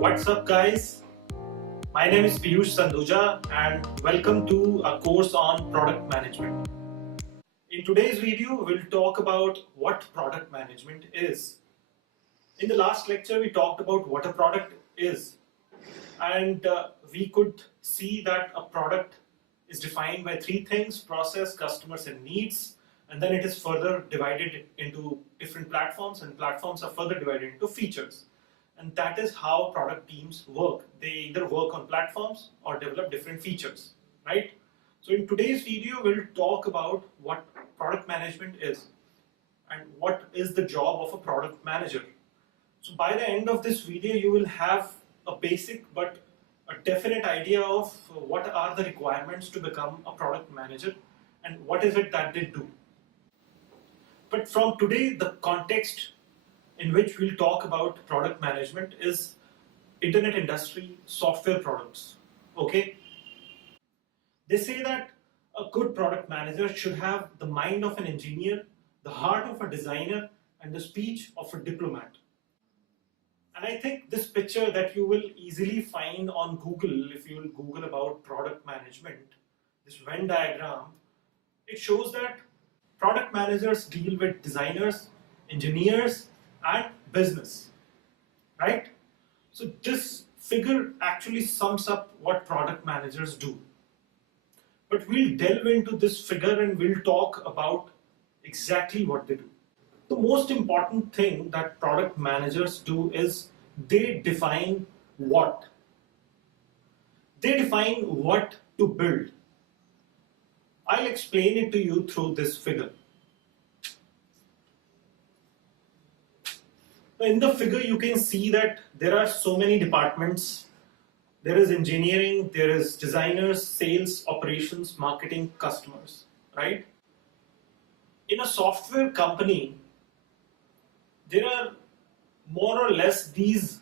What's up guys? My name is Piyush Sandhuja and welcome to a course on product management. In today's video, we'll talk about what product management is. In the last lecture, we talked about what a product is, and we could see that a product is defined by three things: process, customers, and needs. And then it is further divided into different platforms, and platforms are further divided into features. And that is how product teams work. They either work on platforms or develop different features, right? So in today's video, we'll talk about what product management is and what is the job of a product manager. So by the end of this video, you will have a basic but a definite idea of what are the requirements to become a product manager and what is it that they do. But from today, the context in which we'll talk about product management is internet industry, software products. Okay? They say that a good product manager should have the mind of an engineer, the heart of a designer, and the speech of a diplomat. And I think this picture that you will easily find on Google, if you will Google about product management, this Venn diagram, it shows that product managers deal with designers, engineers, and business, right? So this figure actually sums up what product managers do. But we'll delve into this figure and we'll talk about exactly what they do. The most important thing that product managers do is they define what. They define what to build. I'll explain it to you through this figure. In the figure, you can see that there are so many departments. There is engineering, there is designers, sales, operations, marketing, customers, right? In a software company, there are more or less these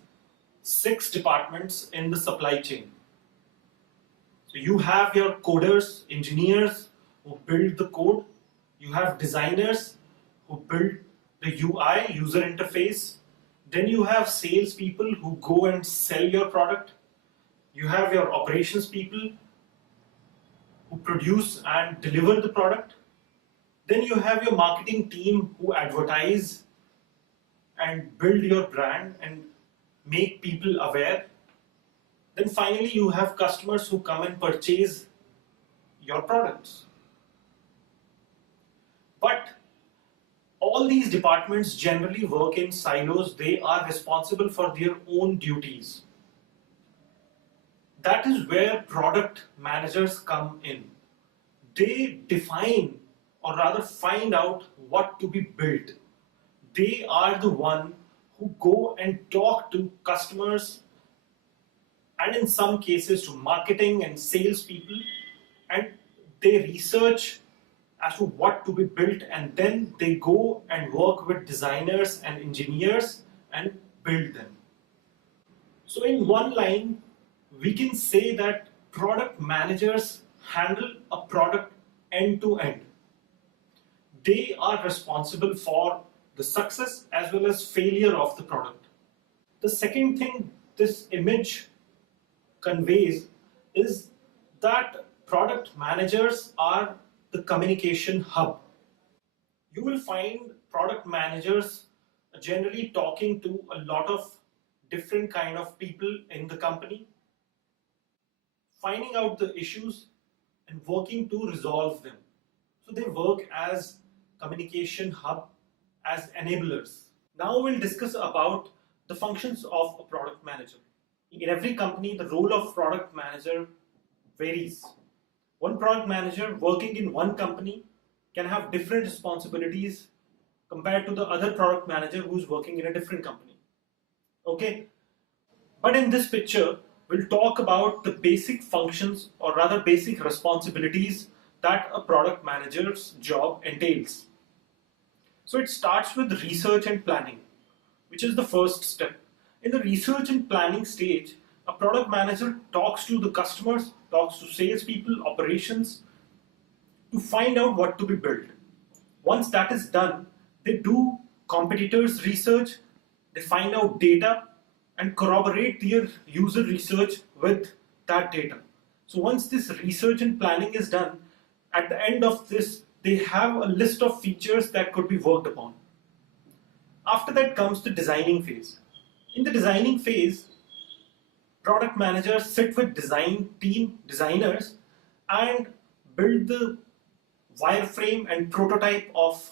6 departments in the supply chain. So you have your coders, engineers who build the code. You have designers who build the UI, user interface. Then you have sales people who go and sell your product. You have your operations people who produce and deliver the product. Then you have your marketing team who advertise and build your brand and make people aware. Then finally you have customers who come and purchase your products. But all these departments generally work in silos. They are responsible for their own duties. That is where product managers come in. They define, or rather find out what to be built. They are the one who go and talk to customers and in some cases to marketing and sales people, and they research as to what to be built, and then they go and work with designers and engineers and build them. So in one line, we can say that product managers handle a product end to end. They are responsible for the success as well as failure of the product. The second thing this image conveys is that product managers are the communication hub. You will find product managers generally talking to a lot of different kind of people in the company, finding out the issues and working to resolve them. So they work as communication hub, as enablers. Now we'll discuss about the functions of a product manager. In every company, the role of product manager varies. One product manager working in one company can have different responsibilities compared to the other product manager who's working in a different company. Okay? But in this picture, we'll talk about the basic functions, or rather basic responsibilities that a product manager's job entails. So it starts with research and planning, which is the first step. In the research and planning stage, a product manager talks to the customers, talks to salespeople, operations, to find out what to be built. Once that is done, they do competitors research, they find out data, and corroborate their user research with that data. So once this research and planning is done, at the end of this, they have a list of features that could be worked upon. After that comes the designing phase. In the designing phase, product managers sit with design team designers and build the wireframe and prototype of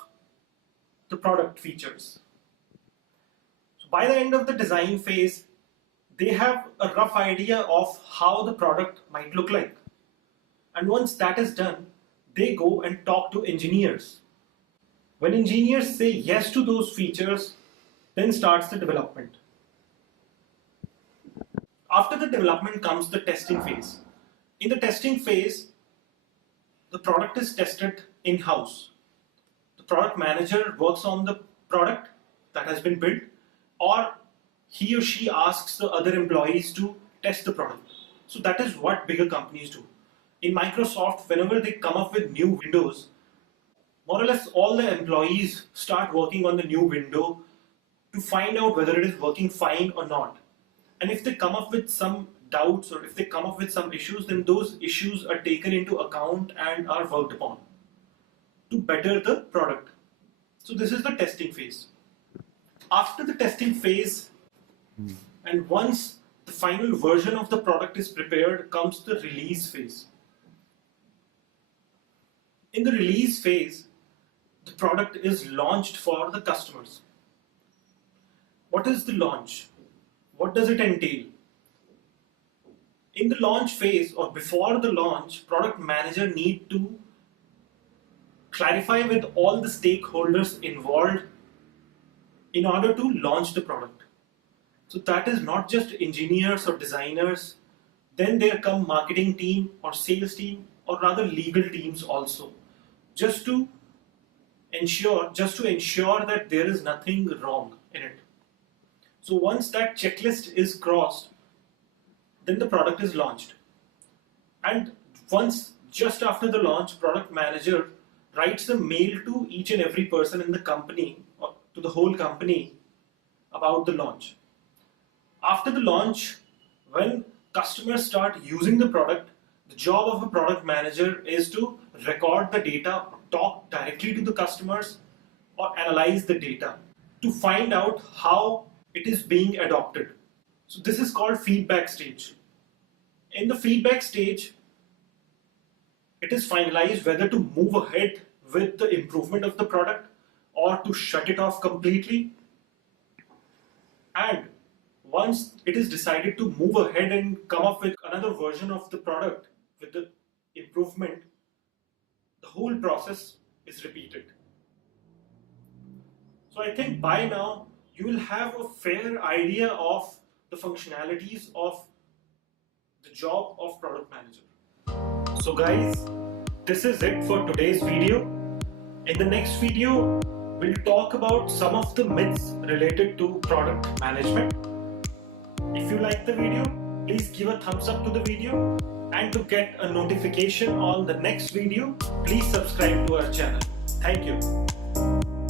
the product features. So by the end of the design phase, they have a rough idea of how the product might look like. And once that is done, they go and talk to engineers. When engineers say yes to those features, then starts the development. After the development comes the testing phase. In the testing phase, the product is tested in-house. The product manager works on the product that has been built, or he or she asks the other employees to test the product. So that is what bigger companies do. In Microsoft, whenever they come up with new windows, more or less all the employees start working on the new window to find out whether it is working fine or not. And if they come up with some doubts or if they come up with some issues, then those issues are taken into account and are worked upon to better the product. So this is the testing phase. After the testing phase, and once the final version of the product is prepared, comes the release phase. In the release phase, the product is launched for the customers. What is the launch? What does it entail? In the launch phase or before the launch, product manager need to clarify with all the stakeholders involved in order to launch the product. So that is not just engineers or designers, then there come marketing team or sales team or rather legal teams also, just to ensure that there is nothing wrong in it. So once that checklist is crossed, then the product is launched. And once, just after the launch, product manager writes a mail to each and every person in the company or to the whole company about the launch. After the launch, when customers start using the product, the job of a product manager is to record the data, talk directly to the customers or analyze the data to find out how it is being adopted. So this is called feedback stage. In the feedback stage, it is finalized whether to move ahead with the improvement of the product or to shut it off completely. And once it is decided to move ahead and come up with another version of the product with the improvement, the whole process is repeated. So I think by now you will have a fair idea of the functionalities of the job of product manager. So guys, this is it for today's video. In the next video, we'll talk about some of the myths related to product management. If you like the video, please give a thumbs up to the video, and to get a notification on the next video, please subscribe to our channel. Thank you.